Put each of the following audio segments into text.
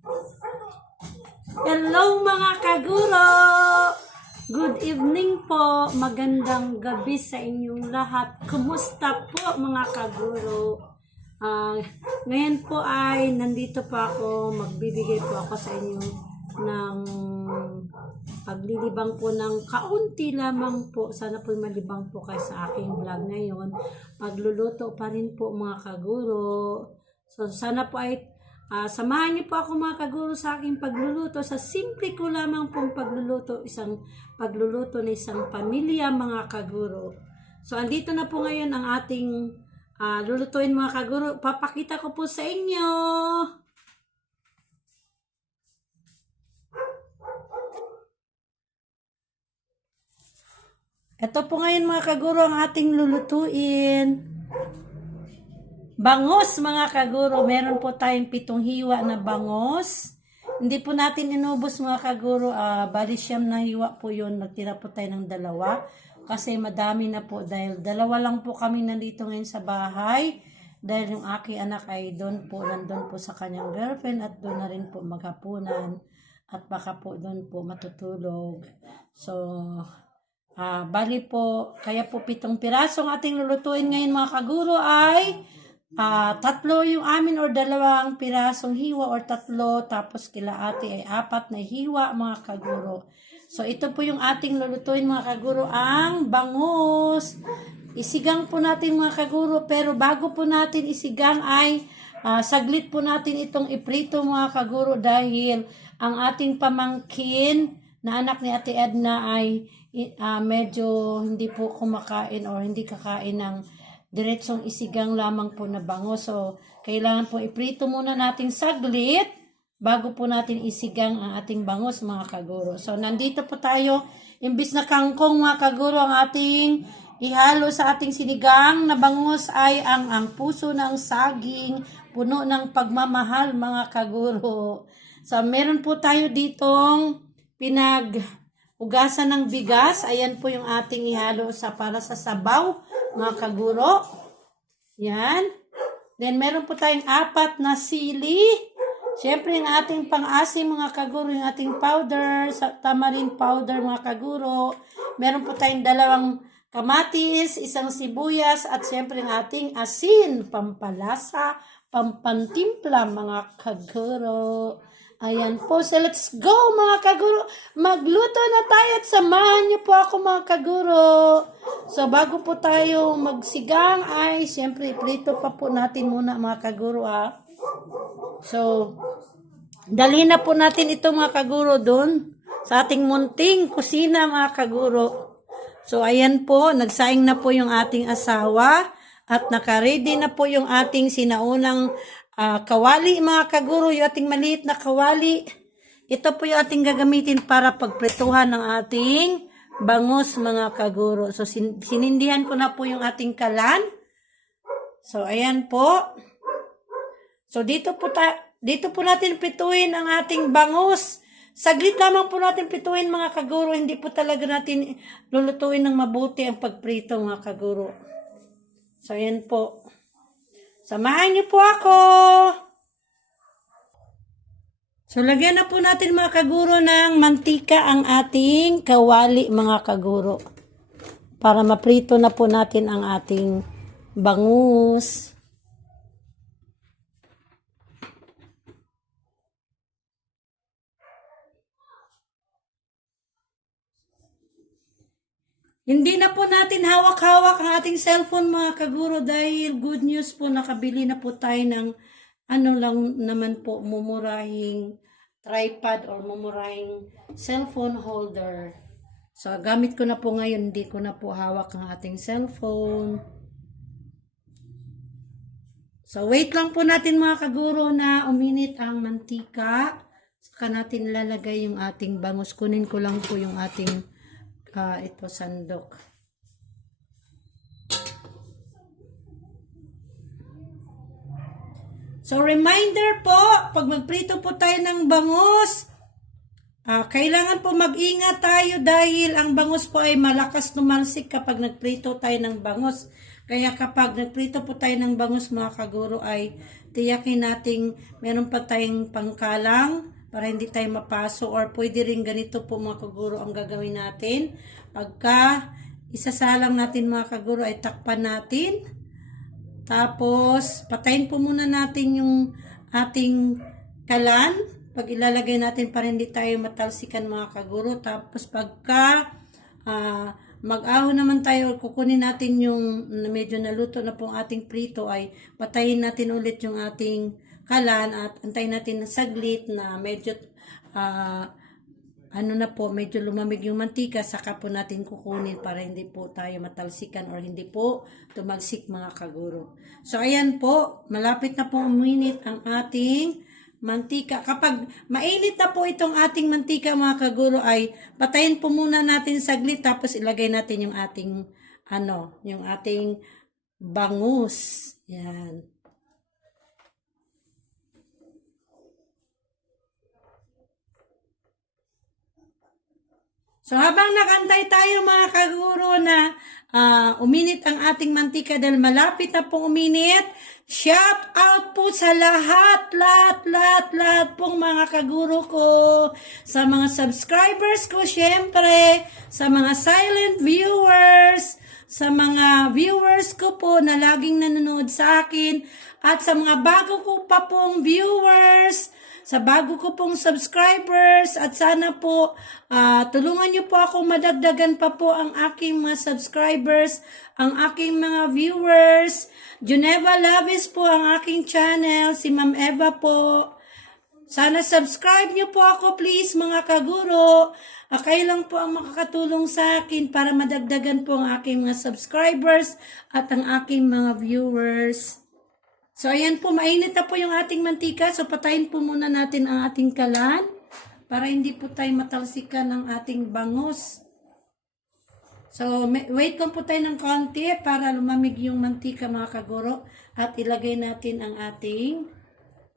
Hello mga kaguro! Good evening po, magandang gabi sa inyong lahat. Kumusta po mga kaguro? Ngayon po ay nandito po ako, magbibigay po ako sa inyo ng paglilibang po ng kaunti lamang po. Sana po malibang po kayo sa aking vlog ngayon. Pagluluto pa rin po mga kaguro. So sana po ay samahan niyo po ako mga kaguro sa aking pagluluto. Sa simple ko lamang pong pagluluto, isang pagluluto ng isang pamilya mga kaguro. So andito na po ngayon ang ating lulutuin mga kaguro. Papakita ko po sa inyo. Ito po ngayon mga kaguro ang ating lulutuin. Bangos mga kaguro, meron po tayong 7 hiwa na bangos. Hindi po natin inubos mga kaguro, bali siyam na hiwa po yun. Nagtira po tayo ng 2 kasi madami na po dahil 2 lang po kami nandito ngayon sa bahay. Dahil yung aking anak ay nandun po sa kanyang girlfriend at doon na rin po maghapunan at baka po doon po matutulog. So, bali po, kaya po 7 piraso ang ating lulutuin ngayon mga kaguro ay 3 yung amin or 2 pirasong hiwa or 3 tapos kila ate ay 4 na hiwa mga kaguro. So ito po yung ating lulutuin mga kaguro, ang bangus. Isigang po natin mga kaguro, pero bago po natin isigang ay saglit po natin itong iprito mga kaguro dahil ang ating pamangkin na anak ni Ate Edna ay medyo hindi po kumakain or hindi kakain ng diretsong isigang lamang po na bangus. So, kailangan po iprito muna natin saglit bago po natin isigang ang ating bangus mga kaguro. So, nandito po tayo. Imbis na kangkong mga kaguro ang ating ihalo sa ating sinigang na bangus ay ang puso ng saging, puno ng pagmamahal mga kaguro. So, meron po tayo ditong ugasan ng bigas. Ayan po yung ating ihalo para sa sabaw mga kaguro. Yan. Then, meron po tayong 4 na sili. Siyempre, yung ating pang-asim mga kaguro, yung ating powder, tamarind powder mga kaguro. Meron po tayong 2 kamatis, 1 sibuyas, at siyempre yung ating asin, pampalasa, pampantimpla mga kaguro. Ayan po. So, let's go mga kaguro. Magluto na tayo at samahan niyo po ako mga kaguro. So, bago po tayo magsigang ay, siyempre, prito pa po natin muna mga kaguro So, dalhin na po natin ito mga kaguro doon sa ating munting kusina mga kaguro. So, ayan po. Nagsaing na po yung ating asawa at naka-ready na po yung ating sinaunang kawali mga kaguro, yung ating maliit na kawali. Ito po yung ating gagamitin para pagprituhan ng ating bangus mga kaguro. So sinindihan ko na po yung ating kalan. So ayan po. So dito po natin prituhin ang ating bangus. Saglit lamang po natin prituhin mga kaguro. Hindi po talaga natin lulutuin ng mabuti ang pagprito mga kaguro. So ayan po. Samahan niyo po ako. So, lagyan na po natin mga kaguro ng mantika ang ating kawali mga kaguro. Para maprito na po natin ang ating bangus. Hindi na po natin hawak-hawak ang ating cellphone mga kaguro dahil good news po, nakabili na po tayo ng lang naman po, mumurahing tripod or mumurahing cellphone holder. So, gamit ko na po ngayon, hindi ko na po hawak ang ating cellphone. So, wait lang po natin mga kaguro na uminit ang mantika. Saka natin lalagay yung ating bangus. Kunin ko lang po yung ating ito sandok. So, reminder po, pag magprito po tayo ng bangus, kailangan po mag-ingat tayo dahil ang bangus po ay malakas tumalsik kapag nagprito tayo ng bangus. Kaya kapag nagprito po tayo ng bangus mga kaguro ay tiyakin nating meron pa tayong pangkalang para hindi tayo mapaso, or pwede rin ganito po mga kaguro ang gagawin natin. Pagka isasalang natin mga kaguro ay takpan natin. Tapos patayin po muna natin yung ating kalan. Pag ilalagay natin para hindi tayo matalsikan mga kaguro. Tapos pagka mag-ahon naman tayo, kukunin natin yung medyo naluto na pong ating prito, ay patayin natin ulit yung ating kalan at antayin natin na saglit na medyo medyo lumamig yung mantika, saka po natin kukunin para hindi po tayo matalsikan or hindi po tumalsik mga kaguro. So ayan po, malapit na po uminit ang ating mantika. Kapag mainit na po itong ating mantika mga kaguro, ay patayin po muna natin saglit, tapos ilagay natin yung ating yung ating bangus. Yan. So habang nakantay tayo mga kaguro na uminit ang ating mantika dahil malapit na pong uminit, shout out po sa lahat pong mga kaguro ko, sa mga subscribers ko syempre, sa mga silent viewers, sa mga viewers ko po na laging nanonood sa akin, at sa mga bago ko pa pong viewers, sa bago ko pong subscribers, at sana po tulungan niyo po ako madagdagan pa po ang aking mga subscribers, ang aking mga viewers. Juneva Lavis po ang aking channel, si Ma'am Eva po. Sana subscribe niyo po ako please mga kaguro. Kayo lang po ang makakatulong sa akin para madagdagan po ang aking mga subscribers at ang aking mga viewers. So, ayan po, mainit na po yung ating mantika. So, patayin po muna natin ang ating kalan para hindi po tayo matalsikan ng ating bangus. So, wait lang po tayo ng konti para lumamig yung mantika mga kaguro at ilagay natin ang ating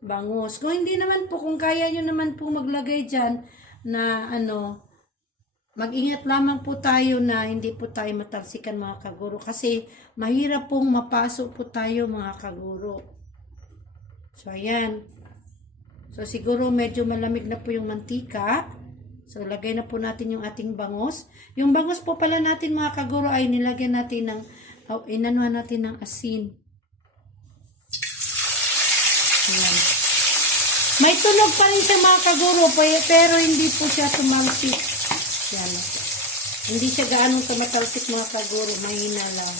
bangus. Kung hindi naman po, kung kaya nyo naman po maglagay dyan na mag-ingat lamang po tayo na hindi po tayo matalsikan mga kaguro kasi mahirap pong mapasok po tayo mga kaguro. So, ayan. So, siguro medyo malamig na po yung mantika. So, lagay na po natin yung ating bangus. Yung bangus po pala natin mga kaguro ay nilagyan natin ng, inanuhan natin ng asin. Ayan. May tunog pa rin siya mga kaguro, pero hindi po siya tumalsik. Ayan. Hindi siya gaanong tumatalsik mga kaguro, mahina lang.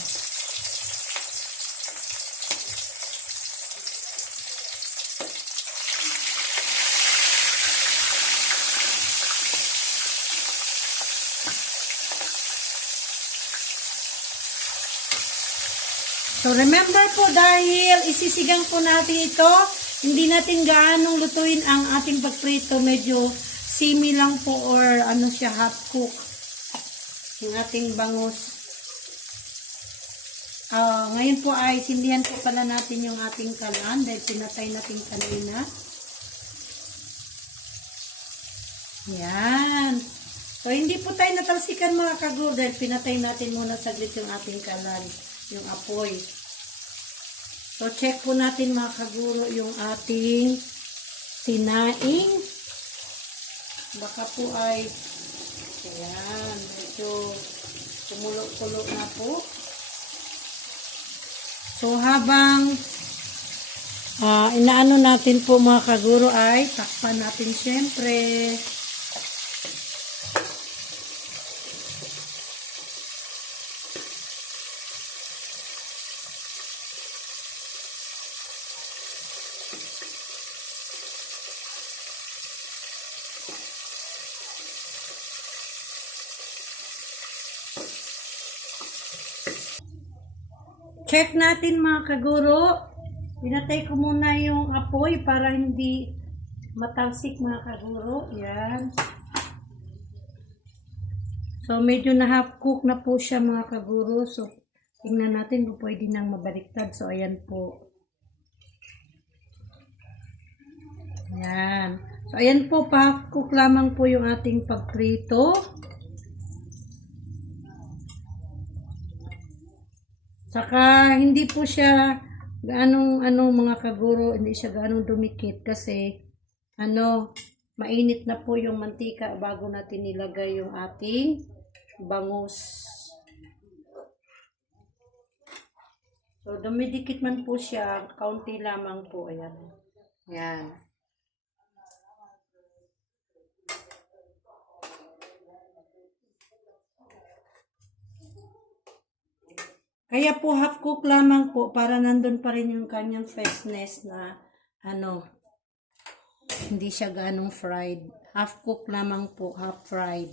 So, remember po, dahil isisigang po natin ito, hindi natin gaanong lutuin ang ating pagprito. Medyo semi lang po or siya half cook. Yung ating bangus. Ngayon po ay sindihan po pala natin yung ating kalan dahil pinatay natin kanina. Yan. So, hindi po tayo natalsikan mga kaguro dahil pinatay natin muna saglit yung ating kalan. Yung apoy. So, check po natin mga kaguro yung ating sinaing. Baka po ay ayan, medyo kumulo-kulo na po. So, habang inaano natin po mga kaguro ay takpan natin syempre. Check natin mga kaguro. Pinatay ko muna yung apoy para hindi matalsik mga kaguro. Yan. So, medyo na half cook na po siya mga kaguro. So, tingnan natin kung pwede nang mabaliktad. So, ayan po. Yan. So, ayan po. Pa-half cook lamang po yung ating pagprito. Saka, hindi po siya Gaanong mga kaguro, hindi siya gaanong dumikit kasi mainit na po yung mantika bago natin nilagay yung ating bangus. So dumidikit man po siya, kaunti lamang po, ayan. Ayan. Kaya po half cook lamang po para nandun pa rin yung kanyang freshness na hindi siya ganong fried. Half cook lamang po, half fried.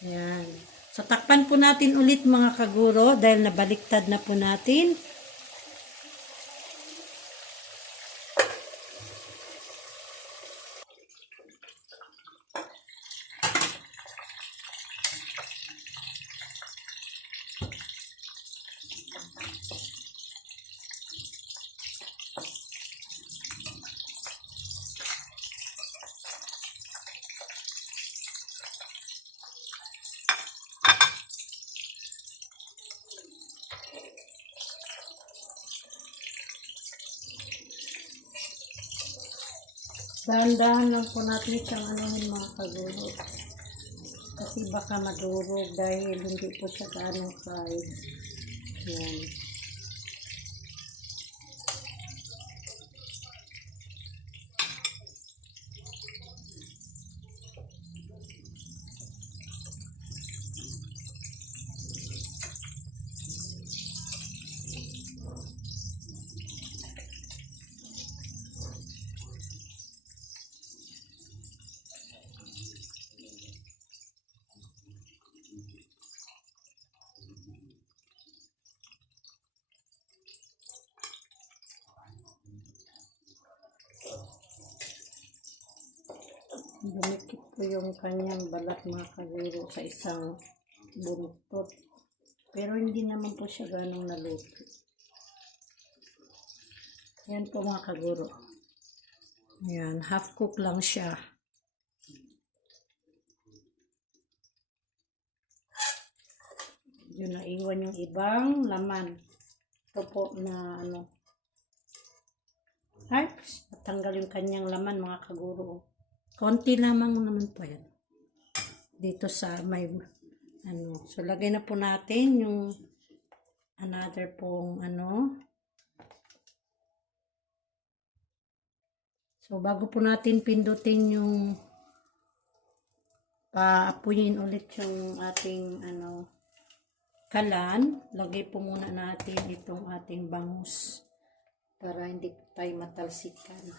Ayan. So takpan po natin ulit mga kaguro dahil nabaliktad na po natin. Dahan-dahan lang po natin siyang mga kaguro. Kasi baka madurog dahil hindi po siya gaano fried. Yan. Dumikit po yung kanyang balat mga kaguro sa isang buntot. Pero hindi naman po siya ganong naluto. Yan po mga kaguro. Yan, half cook lang siya. Yun, naiwan yung ibang laman. Ito po na ay, natanggal yung kanyang laman mga kaguro. Konti lamang naman po yan. Dito sa may So lagay na po natin yung another pong So bago po natin pindutin yung paapuyin ulit yung ating kalan, lagay po muna natin itong ating bangus para hindi tayo matalsikan.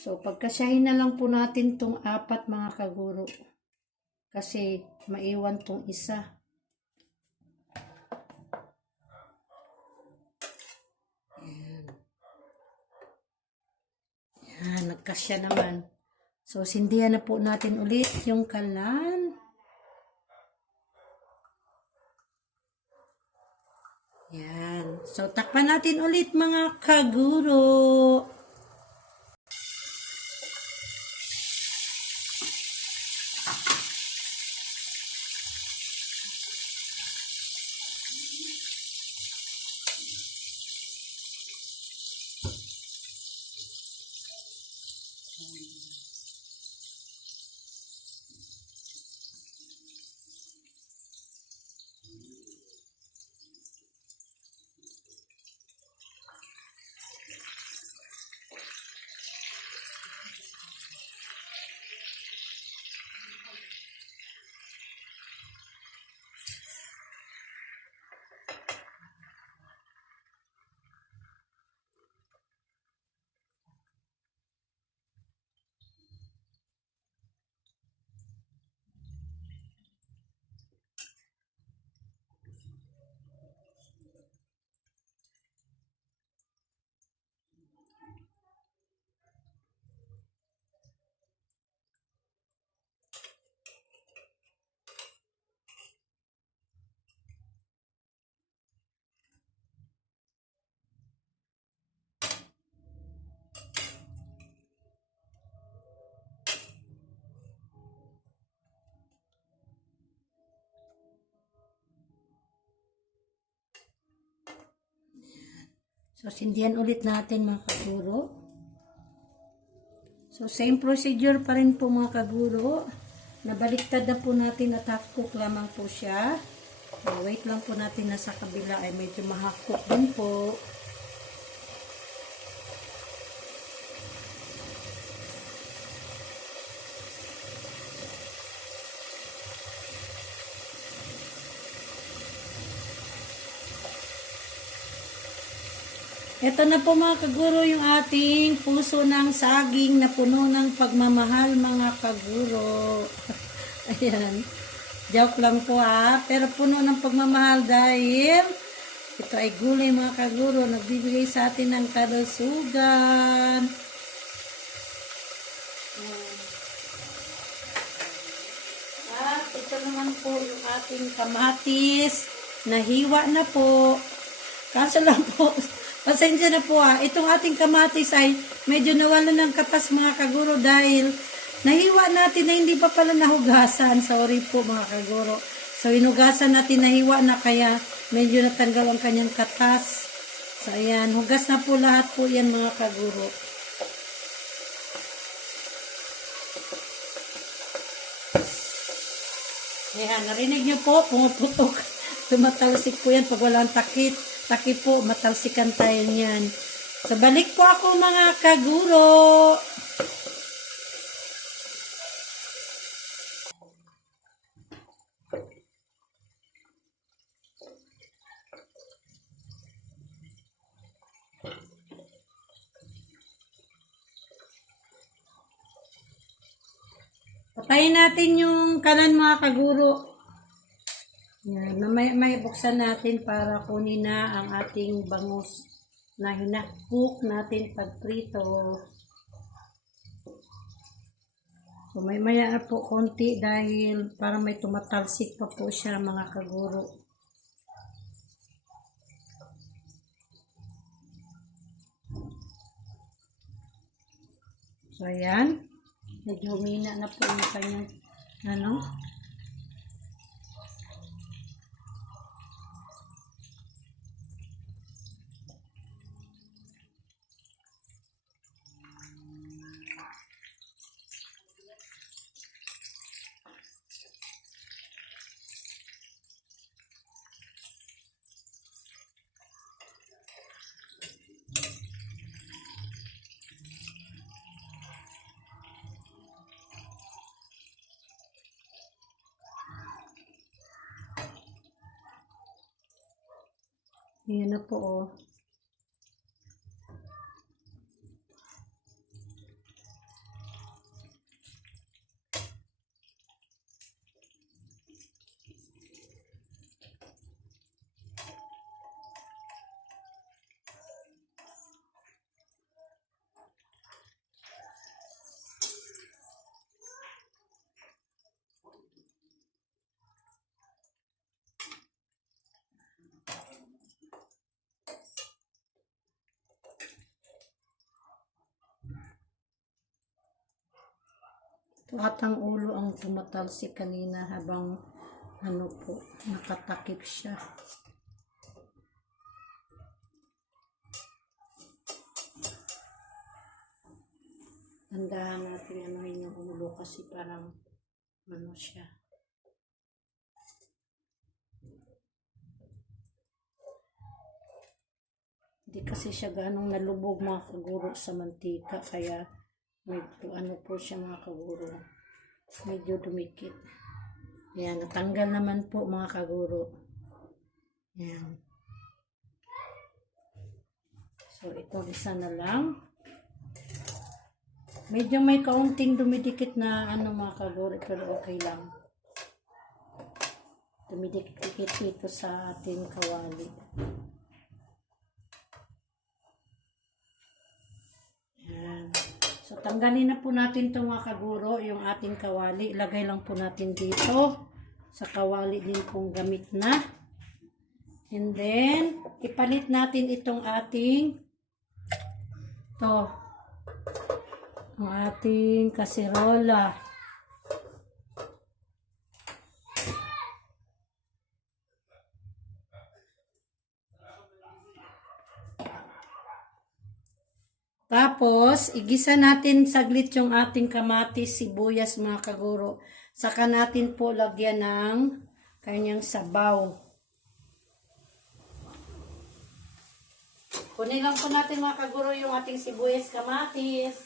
So, pagkasyahin na lang po natin tong 4 mga kaguro. Kasi, maiwan tong isa. Ayan. Ayan, nagkasya naman. So, sindihan na po natin ulit yung kalan. Ayan. So, takpan natin ulit mga kaguro. So, sindihan ulit natin mga kaguro. So, same procedure pa rin po mga kaguro. Nabaliktad na po natin at half cook lamang po siya. So, wait lang po natin na sa kabila ay medyo ma-half cook din po. Ito na po mga kaguro yung ating puso ng saging na puno ng pagmamahal mga kaguro. Ayan. Joke lang po pero puno ng pagmamahal dahil ito ay gulay mga kaguro. Nagbibigay sa atin ng kalusugan. At ito naman po yung ating kamatis. Nahiwa na po. Kaso lang po, pasensya na po itong ating kamatis ay medyo nawala ng katas mga kaguro dahil nahiwa natin na hindi pa pala nahugasan. Sorry po mga kaguro. So hinugasan natin, nahiwa na kaya medyo natanggal ang kanyang katas. So ayan, hugas na po lahat po yan mga kaguro. Ayan, narinig nyo po, pumuputok. Tumatalsik po yan pag walang takip. Takip po, matalsikan tayo niyan. So, balik po ako mga kaguro. Patayin natin yung kalan mga kaguro. Yan, may buksan natin para kunin na ang ating bangus na hinakcook natin pagprito. So maya na po konti dahil para may tumatalsik pa po siya mga kaguro. So ayan, medyo humina na po yung kanyang Ayan na po At ang ulo ang tumatalsik kanina habang po, nakatakip siya. Tandahan natin yung ulo kasi parang siya. Hindi kasi siya ganong nalubog mga kaguro sa mantika kaya medyo po siya mga kaguro. Medyo dumikit. Ayan, natanggal naman po mga kaguro. Ayan. So, ito isa na lang. Medyo may kaunting dumidikit na mga kaguro pero okay lang. Dumidikit ito sa ating kawali. Ayan. So, tanggalin na po natin itong mga kaguro, yung ating kawali. Ilagay lang po natin dito. Sa kawali din pong gamit na. And then, ipalit natin itong ating ang ating kasirola. Tapos, igisa natin saglit yung ating kamatis, sibuyas mga kaguro. Saka natin po lagyan ng kanyang sabaw. Kunin lang po natin mga kaguro yung ating sibuyas, kamatis.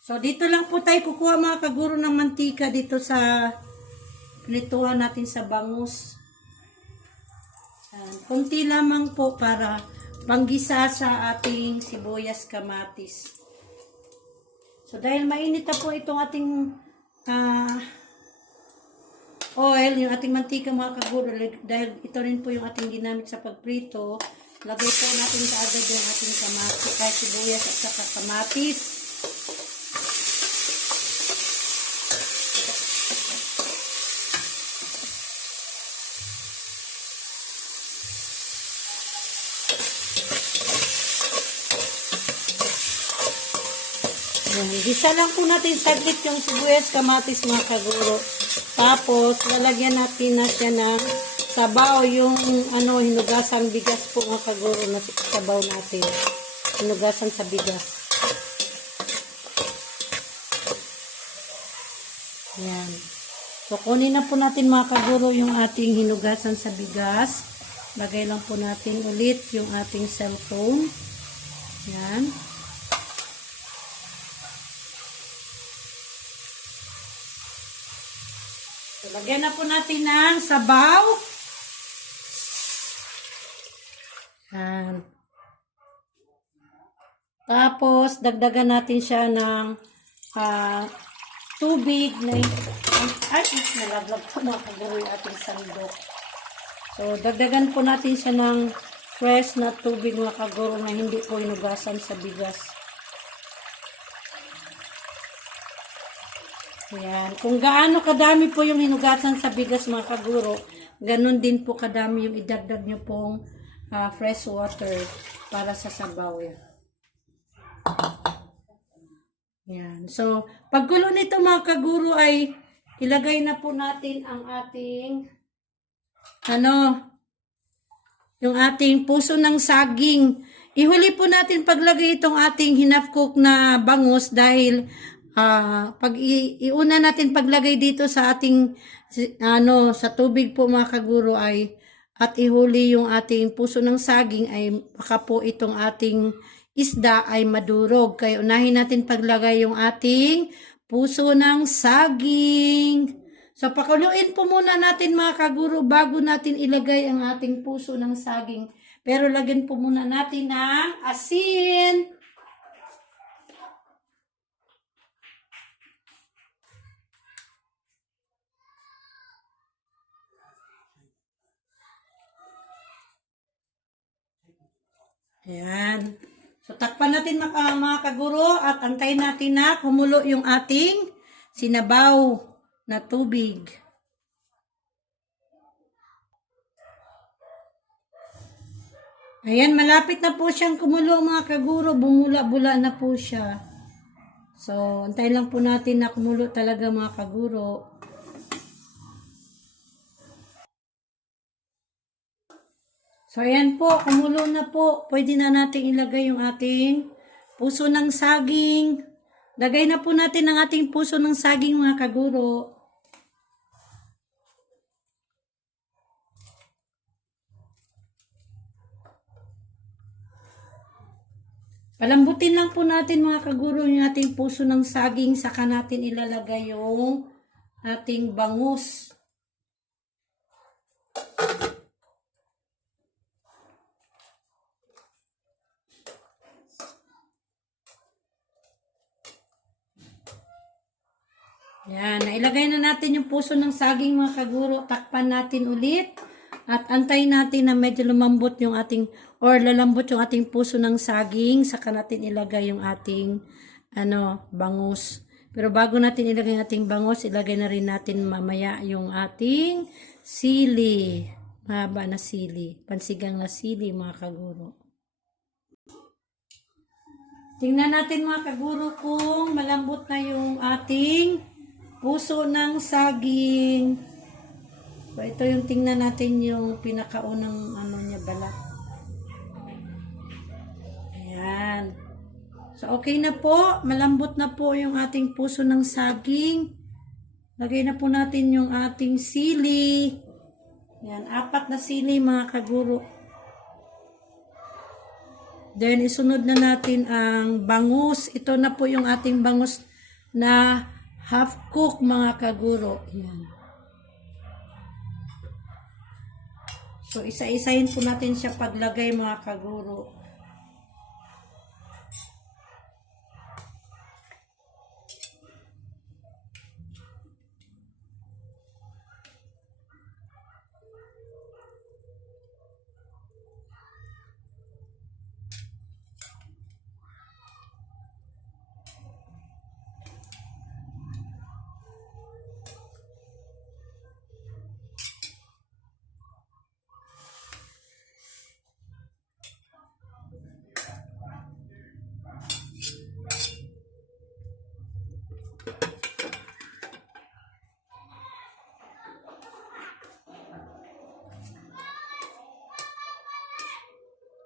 So, dito lang po tayo kukuha mga kaguro ng mantika dito sa pinituhan natin sa bangus. Kunti lamang po para panggisa sa ating sibuyas, kamatis. So, dahil mainit na po itong ating oil, yung ating mantika mga kaguro, dahil ito rin po yung ating ginamit sa pagprito, lagay po natin kaagad yung ating kamatis, kahit sibuyas at saka kamatis. Gisa lang po natin saglit yung sibuyas, kamatis mga kaguro. Tapos, lalagyan natin na siya ng sabaw, yung hinugasang bigas po mga kaguro na sabaw natin. Hinugasan sa bigas. Yan. So, kunin na po natin mga kaguro yung ating hinugasan sa bigas. Lagay lang po natin ulit yung ating cellphone. Yan. So, lagyan na po natin ng sabaw. Tapos, dagdagan natin siya ng tubig. Nalaglag po mga kaguro yung ating sandok. So, dagdagan po natin siya ng fresh na tubig mga kaguro na hindi po hinugasan sa bigas. Ayan. Kung gaano kadami po yung hinugasan sa bigas mga kaguro, ganun din po kadami yung idagdag nyo pong fresh water para sa sabaw. Yan. So, pagkulo nito mga kaguro ay ilagay na po natin ang ating yung ating puso ng saging. Ihuli po natin paglagay itong ating hinafcook na bangus dahil pag iuna natin paglagay dito sa ating sa tubig po mga kaguro ay at ihuli yung ating puso ng saging ay baka po itong ating isda ay madurog. Kaya unahin natin paglagay yung ating puso ng saging. So pakuluin po muna natin mga kaguro bago natin ilagay ang ating puso ng saging. Pero lagyan po muna natin ng asin. Ayan. So, takpan natin mga kaguro at antayin natin na kumulo yung ating sinabaw na tubig. Ayan, malapit na po siyang kumulo mga kaguro. Bumula-bula na po siya. So, antayin lang po natin na kumulo talaga mga kaguro. So, ayan po, kumulo na po. Pwede na natin ilagay yung ating puso ng saging. Lagay na po natin ang ating puso ng saging mga kaguro. Palambutin lang po natin mga kaguro yung ating puso ng saging. Saka natin ilalagay yung ating bangus. Yan, nailagay na natin yung puso ng saging mga kaguro. Takpan natin ulit. At antayin natin na medyo lumambot yung ating, or lalambot yung ating puso ng saging. Saka natin ilagay yung ating, bangus. Pero bago natin ilagay yung ating bangus, ilagay na rin natin mamaya yung ating sili. Mahaba na sili. Pansigang na sili mga kaguro. Tingnan natin mga kaguro kung malambot na yung ating puso ng saging. So, ito yung tingnan natin yung pinakaunang ano niya balat. Ayan. So, okay na po. Malambot na po yung ating puso ng saging. Lagay na po natin yung ating sili. Ayan, 4 na sili mga kaguro. Then, isunod na natin ang bangus. Ito na po yung ating bangus na half cook mga kaguro. Ayan. So, isa-isahin po natin siya paglagay mga kaguro.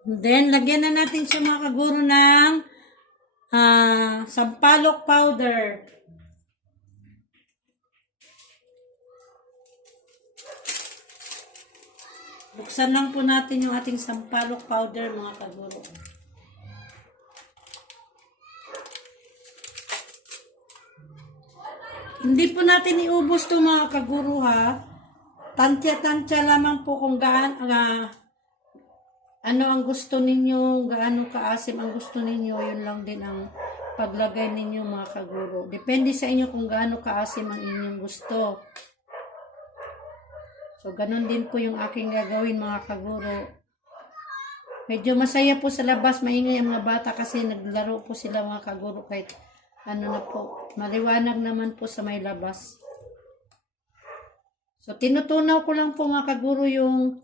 Then, lagyan na natin siya mga kaguro ng sampalok powder. Buksan lang po natin yung ating sampalok powder mga kaguro. Hindi po natin iubos to mga kaguro ha. Tansya-tansya lamang po kung ano ang gusto ninyo, gaano kaasim ang gusto ninyo, yun lang din ang paglagay ninyo mga kaguro. Depende sa inyo kung gaano kaasim ang inyong gusto. So, ganun din po yung aking gagawin mga kaguro. Medyo masaya po sa labas, maingay ang mga bata kasi naglaro po sila mga kaguro kahit ano na po, maliwanag naman po sa may labas. So, tinutunaw ko lang po mga kaguro yung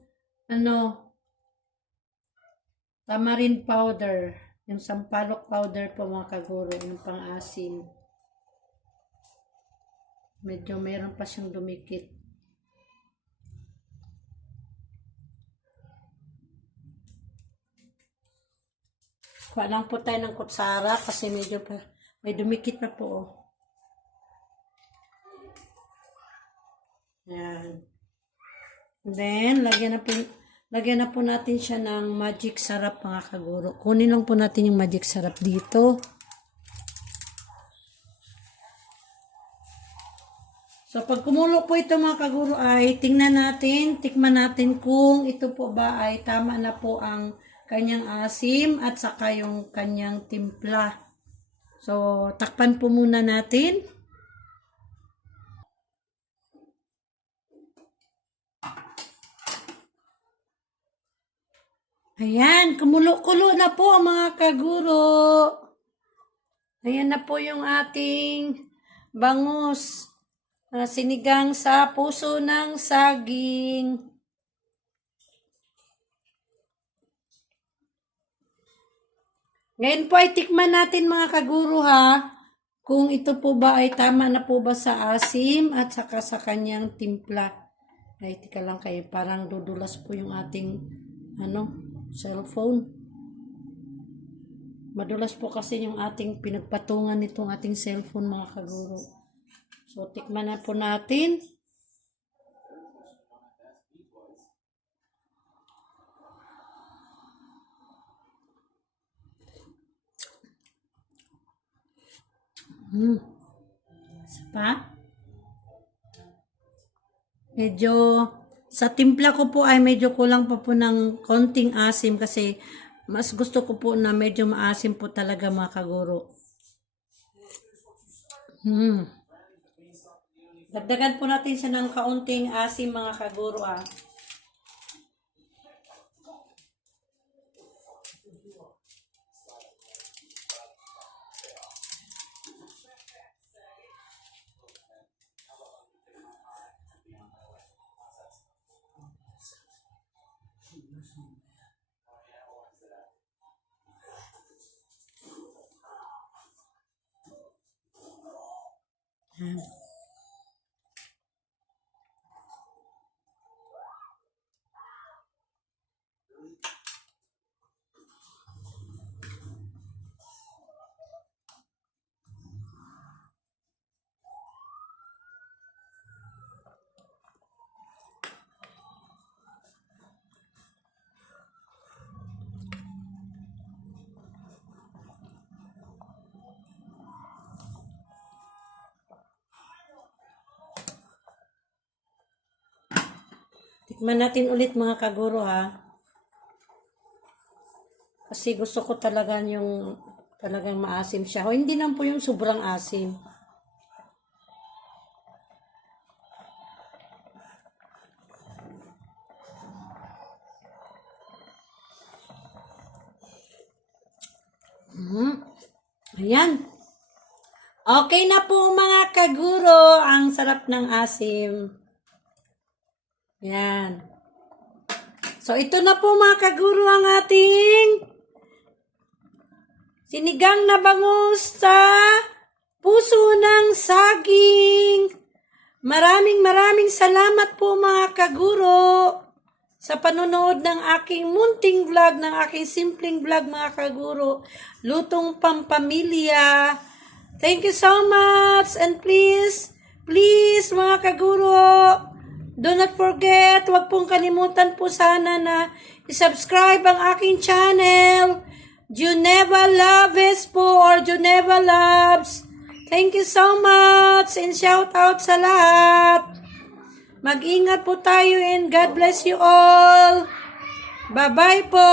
tamarind powder, yung sampalok powder po mga kaguro, yung pang-asim. Medyo meron pa siyang dumikit. Kuha lang po tayo ng kutsara kasi medyo pa, may dumikit pa po. Oh. Yan. Then, lagyan na po natin siya ng magic sarap mga kaguro. Kunin lang po natin yung magic sarap dito. So, pag kumulo po ito mga kaguro ay tingnan natin, tikman natin kung ito po ba ay tama na po ang kanyang asim at saka yung kanyang timpla. So, takpan po muna natin. Ayan, kumulo-kulo na po mga kaguro. Ayan na po yung ating bangus. Sinigang sa puso ng saging. Ngayon po ay tikman natin mga kaguro ha. Kung ito po ba ay tama na po ba sa asim at saka sa kanyang timpla. Ay, tika lang kayo. Parang dudulas po yung ating cellphone. Madulas po kasi yung ating pinagpatungan nitong ating cellphone mga kaguro. So, tikman na po natin. Isa pa. Medyo, sa timpla ko po ay medyo kulang pa po ng konting asim kasi mas gusto ko po na medyo maasim po talaga mga kaguro. Dagdagan po natin siya ng kaunting asim mga kaguro ah. Tikman natin ulit mga kaguro ha. Kasi gusto ko talaga yung talagang maasim siya. O, hindi lang po yung sobrang asim. Ayan. Okay na po mga kaguro. Ang sarap ng asim. Ayan. So, ito na po mga kaguro ang ating sinigang na bangus sa puso ng saging. Maraming salamat po mga kaguro sa panonood ng aking munting vlog, ng aking simpleng vlog mga kaguro. Lutong pampamilya. Thank you so much and please mga kaguro, do not forget, wag pong kalimutan po sana na i-subscribe ang aking channel. Juneva Loves po or Juneva Loves. Thank you so much and shout out sa lahat. Mag-ingat po tayo and God bless you all. Bye-bye po.